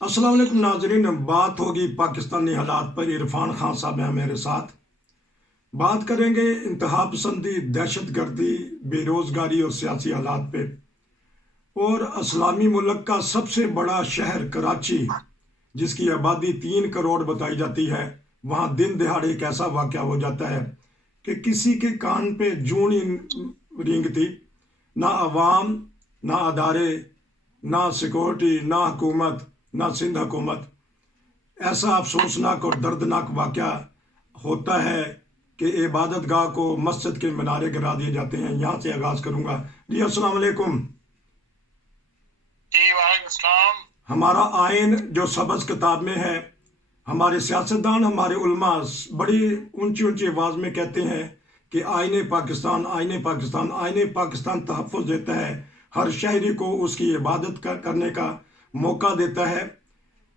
अस्सलाम वालेकुम नाजरीन। बात होगी पाकिस्तानी हालात पर। इरफान खान साहब हैं मेरे साथ। बात करेंगे इंतहा पसंदी, दहशत गर्दी, बेरोज़गारी और सियासी हालात पे। और इस्लामी मुल्क का सबसे बड़ा शहर कराची, जिसकी आबादी 3 करोड़ बताई जाती है, वहाँ दिन दिहाड़े एक ऐसा वाक़या हो जाता है कि किसी के कान पे जूं नहीं रेंगती। ना अवाम, ना अदारे, ना सिक्योरिटी, ना हुकूमत, ना सिंध हुकूमत। ऐसा अफसोसनाक और दर्दनाक वाक़या होता है कि इबादत गाह को मस्जिद के मीनारे गिरा दिए जाते हैं। यहाँ से आगाज़ करूँगा। जी अस्सलाम वालेकुम। जी वालेकुम अस्सलाम। हमारा आइन जो सबस किताब में है, हमारे सियासतदान, हमारे उलमा बड़ी ऊंची ऊंची आवाज़ में कहते हैं कि आईने पाकिस्तान, आईने पाकिस्तान, आईने पाकिस्तान तहफ़्फ़ुज़ देता है, हर शहरी को उसकी इबादत करने का मौका देता है।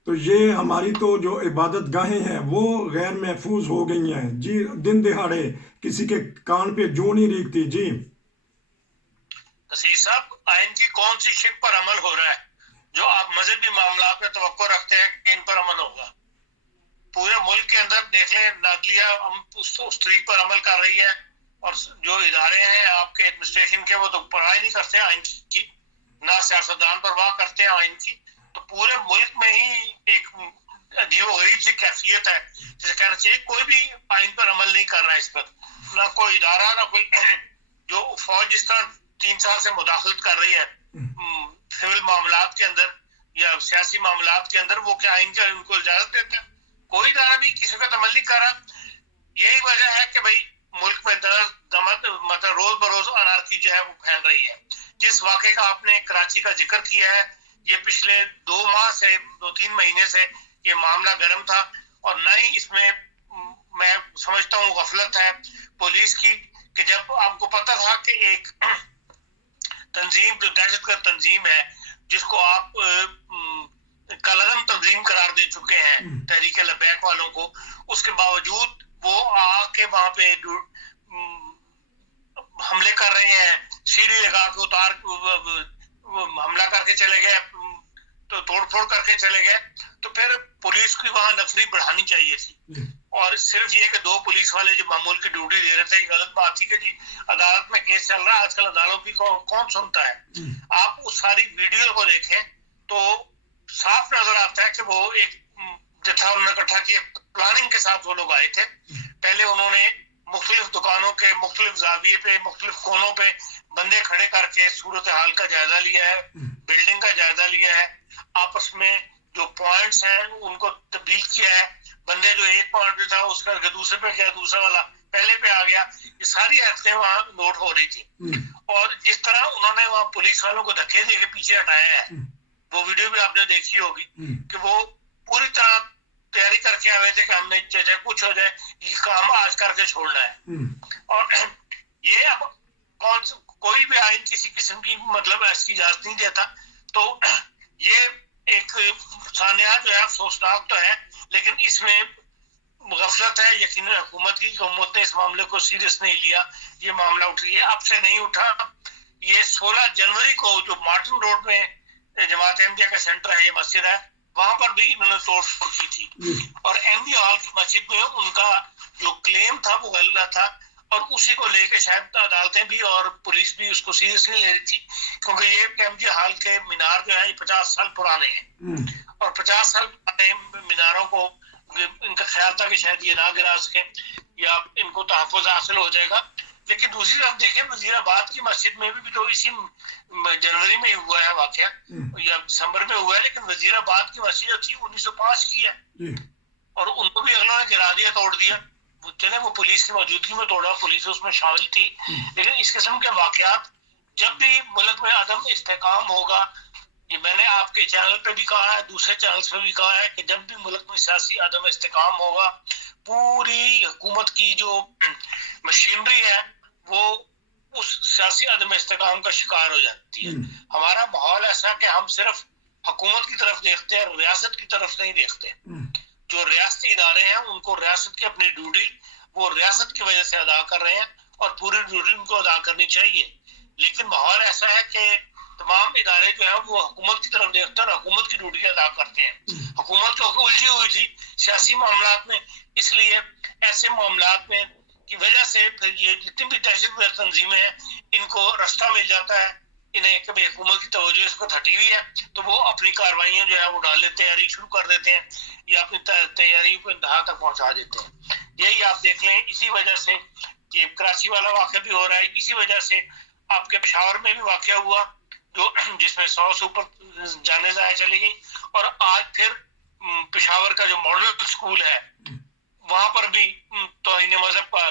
तो ये हमारी तो जो इबादत गाहें हैं वो गैर महफूज हो गई हैं जी। दिन दिहाड़े किसी के कान पे जूं नहीं रेंगती जी। नसीर साहब, आइन की कौन सी शिक पर अमल हो रहा है जो आप मजहबी मामला में तवक्को रखते हैं कि इन पर अमल होगा? पूरे मुल्क के अंदर देख लें, नादलिया उस तरीक पर अमल कर रही है, और जो इदारे हैं आपके एडमिनिस्ट्रेशन के, वो तो पढ़ाई नहीं करते आइन की, ना सियासतदान परवाह करते हैं आइन की। तो पूरे मुल्क में ही एक अजीब गरीब सी कैफियत है, जिसे कहना चाहिए कोई भी आइन पर अमल नहीं कर रहा है इस पर। ना कोई इदारा, ना कोई जो फौज जिस तरह 3 साल से मुदाखलत कर रही है सिविल मामलात के अंदर या सियासी मामलात के अंदर, वो क्या आइन का उनको इजाजत देता है? कोई इदारा भी किसी पर अमल नहीं कर रहा। यही वजह है कि भाई मुल्क में मतलब रोज बरोज अनारकी जो है वो फैल रही है। जिस वाक़े का आपने कराची का जिक्र किया है, ये पिछले 2 माह से 2-3 महीने से ये मामला गर्म था, और न ही इसमें मैं समझता हूँ गफलत है पुलिस की, कि जब आपको पता था कि एक तंजीम जो दहशतगर्द तंजीम है, जिसको आप कलअदम तंजीम करार दे चुके हैं तहरीक लबैक वालों को, उसके बावजूद वो आके वहां पे हमले कर रहे हैं, सीढ़ी लगा के उतार हमला करके चले गए, तो तोड़फोड़ करके चले गए। तो फिर पुलिस की वहां नफरी बढ़ानी चाहिए थी। और सिर्फ ये कि 2 पुलिस वाले जो मामूल की ड्यूटी दे रहे थे, गलत बात थी कि जी अदालत में केस चल रहा है। आजकल अदालत की कौन सुनता है? आप उस सारी वीडियो को देखें तो साफ नजर आता है कि वो एक जत्था उन्होंने इकट्ठा किया, प्लानिंग के साथ वो लोग आए थे। पहले उन्होंने मुख्तलिफ दुकानों के मुख्तलिफ जाविये पे, मुख्तलिफ कोनों पे बंदे खड़े करके सूरत हाल का जायजा लिया है, बिल्डिंग का जायजा लिया है, आपस में जो पॉइंट्स हैं उनको तब्दील किया है। बंदे जो एक पॉइंट पे था उसका दूसरे पे गया, दूसरा वाला पहले पे आ गया। ये सारी हरकतें वहां नोट हो रही थी। और जिस तरह उन्होंने वहां पुलिस वालों को धक्के दे के पीछे हटाया है, वो वीडियो भी आपने देखी होगी कि वो पूरी तरह तैयारी करके आए थे कि हमने चाहे कुछ हो जाए, ये काम आज करके छोड़ना है। और ये अब कोई भी आइन किसी किस्म की मतलब ऐसी इजाजत नहीं देता। तो ये एक सानिया जो है अफसोसनाक तो है, लेकिन इसमें गफलत है यकीनन हुकूमत की। हुकूमत ने इस मामले को सीरियस नहीं लिया। ये मामला उठ रही है, अब से नहीं उठा। ये 16 जनवरी को जो मार्टिन रोड में जमात अहमदिया का सेंटर है, ये मस्जिद है, वहां पर भी इन्होंने तोड़फोड़ की थी। और अहमदी हॉल की मस्जिद में उनका जो क्लेम था वो गलत था, और उसी को लेकर शायद अदालतें भी और पुलिस भी उसको सीरियस नहीं ले रही थी, क्योंकि ये अहमदी हॉल के मीनार जो है ये 50 साल पुराने हैं, और 50 साल पुराने मीनारों को इनका ख्याल था कि शायद ये ना गिरा सके या इनको तहफ़्फ़ुज़ हासिल हो जाएगा। लेकिन दूसरी तरफ देखें, वजीराबाद की मस्जिद में भी तो इसी जनवरी में हुआ है वाकया, या दिसंबर में हुआ है, लेकिन वजीराबाद की मस्जिद थी 1905 की है, और उनको भी अगलों ने गिरा दिया, तोड़ दिया। चले वो पुलिस की मौजूदगी में तोड़ा, पुलिस उसमें शामिल थी। लेकिन इस किस्म के वाकयात जब भी मुल्क में अदम इस्तेकाम होगा, ये मैंने आपके चैनल पे भी कहा है, दूसरे चैनल पे भी कहा है कि जब भी मुल्क में सियासी अदम इस्तेकाम होगा, पूरी हुकूमत की जो मशीनरी है वो उस सियासी अदम इस्तेकाम का शिकार हो जाती है। हमारा माहौल ऐसा कि हम सिर्फ हुकूमत की तरफ देखते हैं, रियासत की तरफ नहीं देखते। जो रियासती इदारे हैं उनको रियासत की अपनी ड्यूटी वो रियासत की वजह से अदा कर रहे हैं, और पूरी ड्यूटी उनको अदा करनी चाहिए। लेकिन माहौल ऐसा है कि तमाम इदारे जो है वो हुकूमत की तरफ देखते हैं और हुकूमत की ड्यूटी अदा करते हैं। हुकूमत तो उलझी हुई थी सियासी मामलात में, इसलिए ऐसे मामलात में की वजह से फिर ये जितनी भी दहशतगर्द तंजीमें हैं इनको रास्ता मिल जाता है, इन्हें कभी हुकूमत की तवज्जो इस पर हटी हुई है तो वो अपनी कार्रवाइयां जो है वो डाल लेते हैं, तैयारी शुरू कर देते हैं या अपनी तैयारी को इंतहा तक पहुंचा देते हैं। यही आप देख लें, इसी वजह से ये कराची वाला वाक़या भी हो रहा है, इसी वजह से आपके पेशावर में भी वाक़या हुआ जो जिसमें 100 से ऊपर जाने जाए चली गई, और आज फिर पेशावर का जो मॉडल स्कूल है वहां पर भी तौहीन मजहब का,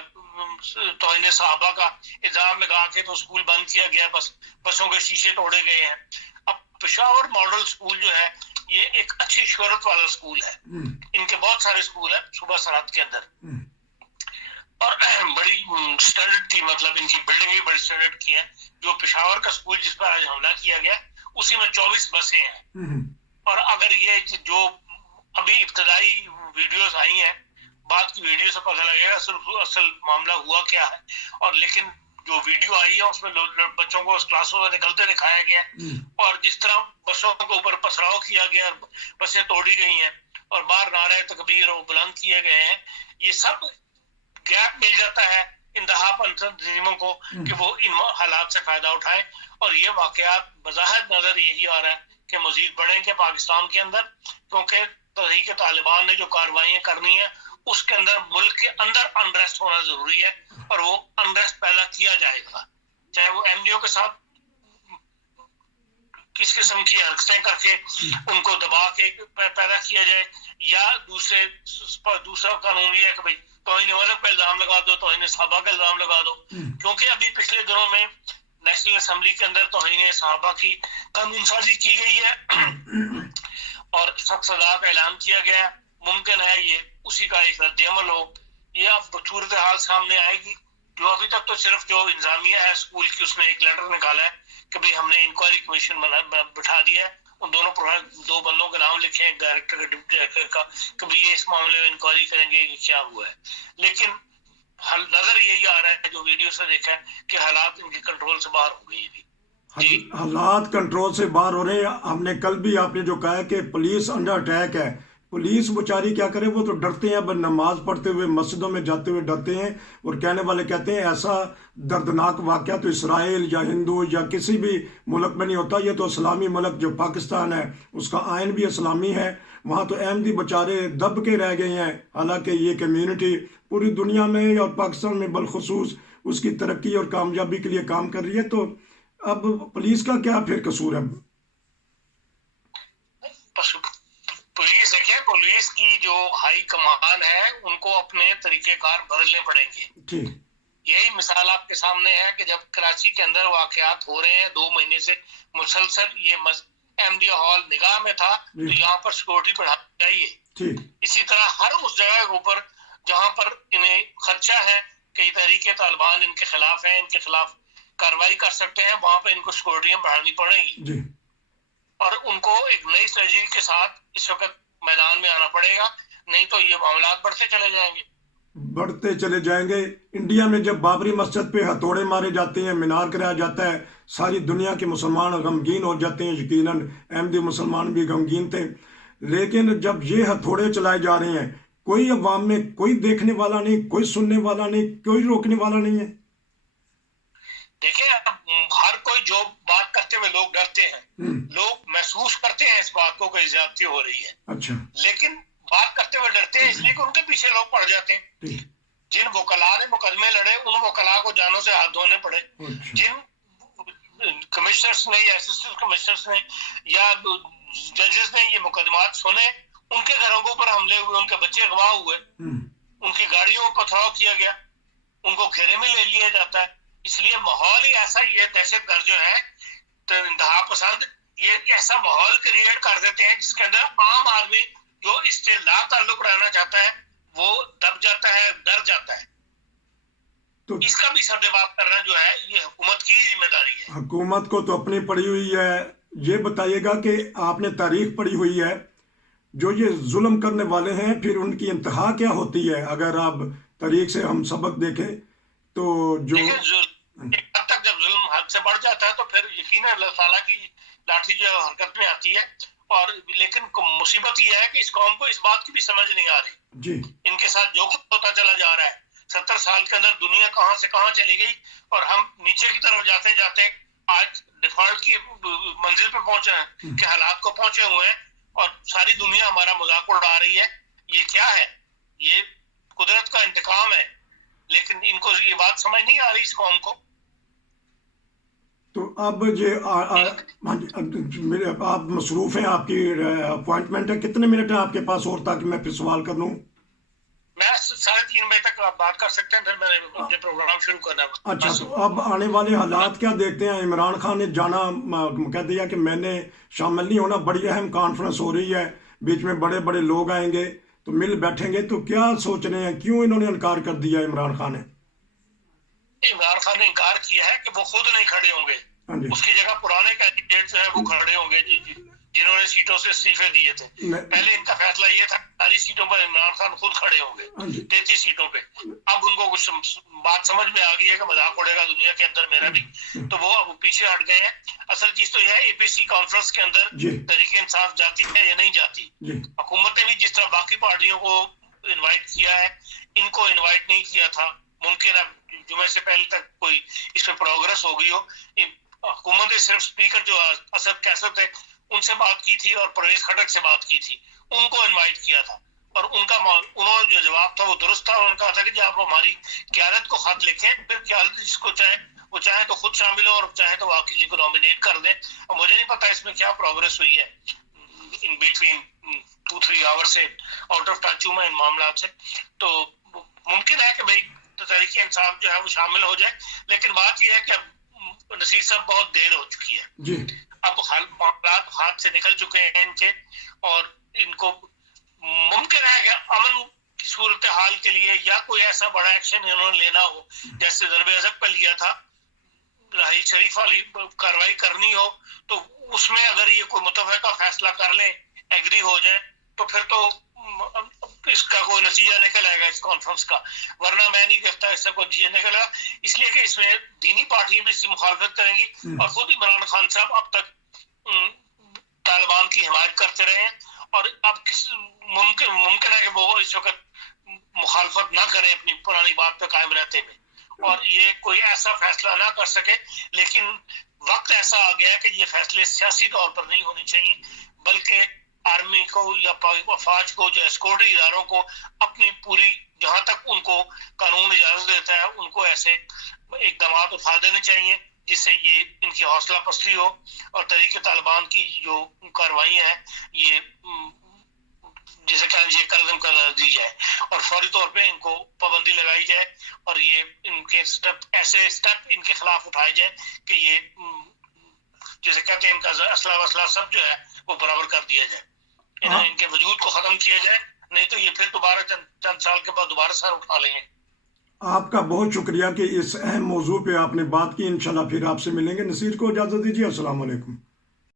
तौहीन सहाबा का इल्जाम लगा के तो स्कूल बंद किया गया, बसों के शीशे तोड़े गए हैं। अब पेशावर मॉडल स्कूल जो है ये एक अच्छी शोहरत वाला स्कूल है, इनके बहुत सारे स्कूल है सूबा सरहद के अंदर, और बड़ी स्टैंडर्ड थी, मतलब इनकी बिल्डिंग भी बड़ी स्टैंडर्ड की है। जो पेशावर का स्कूल जिस पर आज हमला किया गया उसी में 24 बसें हैं, और अगर ये जो अभी इब्तदाई वीडियोस आई हैं, बात की वीडियो से पता लगेगा असल मामला हुआ क्या है। और लेकिन जो वीडियो आई है उसमें बच्चों को क्लासों में निकलते दिखाया गया, और जिस तरह बसों के ऊपर पथराव किया गया, बसें तोड़ी गई हैं और बाहर नारे तकबीर और बुलंद किए गए हैं, ये सब गैप मिल जाता है इंतहा तंजीमों को कि वो इन हालात से फायदा उठाएं, और ये वाकयात बज़ाहिर नजर यही आ रहा है कि मजीद बढ़ेंगे पाकिस्तान के अंदर, क्योंकि तहरीक तालिबान ने जो कार्रवाइयां करनी है उसके अंदर मुल्क के अंदर अनरेस्ट होना जरूरी है, और वो अनरेस्ट पैदा किया जाएगा, चाहे वो एमडीओ के साथ किस किस्म की हरकतें करके उनको दबा के पैदा किया जाए, या दूसरा कानून ये है कि भाई तौहीन मजहब का इल्जाम लगा दो, तौहीन सहाबा का इल्जाम लगा दो, क्योंकि अभी पिछले दिनों में नेशनल असेंबली के अंदर तौहीन सहाबा की कानून साजी की गई है और सख्त सजा का ऐलान किया गया। मुमकिन है ये उसी का एक रद्द-ए-अमल हो, ये अब सूरत हाल सामने आएगी। जो अभी तक तो सिर्फ जो इंतजामिया है स्कूल की उसने एक लेटर निकाला है कि भाई हमने इंक्वायरी कमीशन बिठा दिया है, उन दो बंदों के नाम लिखे हैं, डायरेक्टर का, डिप्टी डायरेक्टर का, कि भाई ये इस मामले में इंक्वायरी करेंगे कि क्या हुआ है। लेकिन नजर यही आ रहा है जो वीडियो से देखा है कि हालात इनके कंट्रोल से बाहर हो गई है। हालात कंट्रोल से बाहर हो रहे हैं। हमने कल भी आपने जो कहा कि पुलिस अंडर अटैक है, पुलिस बेचारी क्या करे, वो तो डरते हैं, अब नमाज पढ़ते हुए मस्जिदों में जाते हुए डरते हैं, और कहने वाले कहते हैं ऐसा दर्दनाक वाक़या तो इसराइल या हिंदू या किसी भी मुल्क में नहीं होता, ये तो इस्लामी मुल्क जो पाकिस्तान है उसका आइन भी इस्लामी है, वहाँ तो अहमदी बेचारे दब के रह गए हैं। हालांकि ये कम्यूनिटी पूरी दुनिया में और पाकिस्तान में बलखसूस उसकी तरक्की और कामयाबी के लिए काम कर रही है, तो अब पुलिस का क्या फिर कसूर है? पुलिस देखिए, पुलिस की जो हाई कमान है उनको अपने तरीकेकार बदलने पड़ेंगे। यही मिसाल आपके सामने है कि जब कराची के अंदर वाकयात हो रहे हैं 2 महीने से मुसलसल, ये एमडी हॉल निगाह में था तो यहाँ पर सिक्योरिटी बढ़ानी चाहिए। इसी तरह हर उस जगह के ऊपर जहाँ पर इन्हें खदशा है कि तहरीके तालिबान इनके खिलाफ है, इनके खिलाफ कार्रवाई कर सकते हैं, वहां पर इनको सिक्योरिटियां बढ़ानी पड़ेगी और उनको एक नई स्ट्रेटजी के साथ इस वक्त मैदान में आना पड़ेगा, नहीं तो ये मामला बढ़ते चले जाएंगे। इंडिया में जब बाबरी मस्जिद पे हथौड़े मारे जाते हैं, मीनार कराया जाता है, सारी दुनिया के मुसलमान गमगीन हो जाते हैं, यकीनन अहमदी मुसलमान भी गमगीन थे, लेकिन जब ये हथौड़े चलाए जा रहे हैं कोई अवाम में कोई देखने वाला नहीं, कोई सुनने वाला नहीं, कोई रोकने वाला नहीं है। देखिए, हर कोई जो बात करते हुए लोग डरते हैं, लोग महसूस करते हैं इस बात को कोई ज्यादती हो रही है, अच्छा, लेकिन बात करते हुए डरते हैं इसलिए कि उनके पीछे लोग पड़ जाते हैं। जिन वकला ने मुकदमे लड़े उन वकला को जानों से हाथ धोने पड़े, अच्छा। जिन कमिश्नर्स ने या असिस्टेंट कमिश्नर्स ने या जजेस ने ये मुकदमात सुने, उनके घरों के ऊपर हमले हुए, उनके बच्चे गवाह हुए, उनकी गाड़ियों को पथराव किया गया, उनको घेरे में ले लिया जाता है। इसलिए माहौल ही ऐसा, ये दहशतगर्द जो है तो इंतहा पसंद ये ऐसा माहौल क्रिएट कर देते हैं जिसके अंदर आम आदमी जो इससे ला ताल्लुक रहना चाहता है वो दब जाता है, डर जाता है। तो इसका भी सद्देबाप करना जो है ये हुकूमत की जिम्मेदारी है। हुकूमत को तो अपनी पड़ी हुई है। ये बताइएगा कि आपने तारीख पढ़ी हुई है, जो ये जुल्म करने वाले हैं फिर उनकी इंतहा क्या होती है? अगर आप तारीख से हम सबक देखें तो जो एक हद तक जब जुल्म हद से बढ़ जाता है तो फिर यकीनन अल्लाह ताला की लाठी जो है हरकत में आती है। और लेकिन मुसीबत ये है कि इस कौम को इस बात की भी समझ नहीं आ रही जी इनके साथ जो कुछ होता चला जा रहा है। 70 साल के अंदर दुनिया कहां से कहां चली गई और हम नीचे की तरफ जाते जाते आज डिफॉल्ट की मंजिल पे पहुंचे हैं कि हालात को पहुंचे हुए हैं और सारी दुनिया हमारा मजाक उड़ा रही है। ये क्या है? ये कुदरत का इंतकाम है, लेकिन इनको ये बात समझ नहीं आ रही इस कौम को। तो अब ये हाँ जी, मेरे आप मसरूफ हैं, आपकी अपॉइंटमेंट है, कितने मिनट है आपके पास और ताकि मैं फिर सवाल कर लूँ? मैं 3:30 बजे तक आप बात कर सकते हैं, फिर मैंने अपने प्रोग्राम शुरू करना है। अच्छा, तो अब आने वाले हालात क्या देखते हैं? इमरान खान ने जाना कह दिया कि मैंने शामिल नहीं होना, बड़ी अहम कॉन्फ्रेंस हो रही है, बीच में बड़े बड़े लोग आएंगे तो मिल बैठेंगे, तो क्या सोच रहे हैं, क्यों इन्होंने इनकार कर दिया इमरान खान ने? इमरान खान ने इनकार किया है कि वो खुद नहीं खड़े होंगे, हाँ जी, उसकी जगह पुराने कैंडिडेट जो है वो खड़े होंगे जिन्होंने सीटों से इस्तीफे दिए थे। पहले इनका फैसला ये था सारी सीटों पर इमरान खान खुद खड़े होंगे, हाँ जी, 33 सीटों पे। अब उनको कुछ बात समझ में आ गई है कि मजाक उड़ेगा दुनिया के अंदर मेरा भी, तो वो अब पीछे हट गए हैं। असल चीज तो यह है एपीसी कॉन्फ्रेंस के अंदर जी तरीके इंसाफ जाती है या नहीं जाती। जी हुकूमत ने भी जिस तरह बाकी पार्टियों को इनवाइट किया है, इनको इनवाइट नहीं किया था। मुमकिन अब जुमे से पहले तक कोई इसमें प्रोग्रेस हो गई हो। हुकूमत ने सिर्फ स्पीकर जो असद कैसर थे उनसे बात की थी और परवेज खटक से बात की थी, उनको इनवाइट किया था और उन्होंने जो जवाब था वो दुरुस्त था। उन्होंने कहा था कि आप हमारी क़यादत को खत लिखें, फिर क़यादत जिसको चाहे वो चाहे तो खुद शामिल हो और चाहे तो बाकी किसी को नॉमिनेट कर दें। और मुझे नहीं पता इसमें क्या प्रोग्रेस हुई है इन बिटवीन 2-3 आवर से आउट ऑफ टच हूं मैं इन मामला से। तो मुमकिन है कि भाई तरीके इंसाफ जो है वो शामिल हो जाए, लेकिन बात यह है कि अब नसीर साहब बहुत देर हो चुकी है, जी अब मामलात हाथ से निकल चुके हैं इनके और इनको मुमकिन है कि अमन की सूरत हाल के लिए या कोई ऐसा बड़ा एक्शन इन्होंने लेना हो जैसे ज़रबे अज़ब पर लिया था, राही शरीफ वाली कार्रवाई करनी हो, तो उसमें अगर ये कोई मुतफ़क़ा फैसला कर लें, एग्री हो जाए, तो फिर तो इसका कोई नतीजा निकल आएगा इस कॉन्फ्रेंस का। वरना मैं नहीं देखता इससे कोई नतीजा निकलेगा, इसलिए कि इसमें दीनी पार्टियां भी इसकी मुखालफत करेंगी और खुद इमरान खान साहब अब तक तालिबान की हिमायत करते रहे हैं और अब किस मुमकिन है कि वो इस वक्त मुखालफत ना करें अपनी पुरानी बात पे कायम रहते हुए और ये कोई ऐसा फैसला ना कर सके। लेकिन वक्त ऐसा आ गया है कि ये फैसले सियासी तौर पर नहीं होने चाहिए, बल्कि आर्मी को या फौज को या सिक्योरिटी इदारों को अपनी पूरी जहां तक उनको कानून इजाजत देता है उनको ऐसे इकदाम उठा देने चाहिए जिससे ये इनकी हौसला पस्ती हो और तरीके तालिबान की जो कार्रवाइयां हैं ये जिसे ये कदम कर दी जाए और फौरी तौर पे इनको पाबंदी लगाई जाए और ये इनके ऐसे स्टेप इनके खिलाफ उठाए जाए कि ये जैसे कहते हैं इनका असला वसला सब जो है वो बराबर कर दिया जाए, इनके वजूद को खत्म किया जाए, नहीं तो ये फिर दोबारा चंद साल के बाद दोबारा सर उठा लेंगे। आपका बहुत शुक्रिया कि इस अहम मौजू पे आपने बात की। इंशाल्लाह फिर आपसे मिलेंगे। नसीर को इजाज़त दीजिए। अस्सलाम वालेकुम।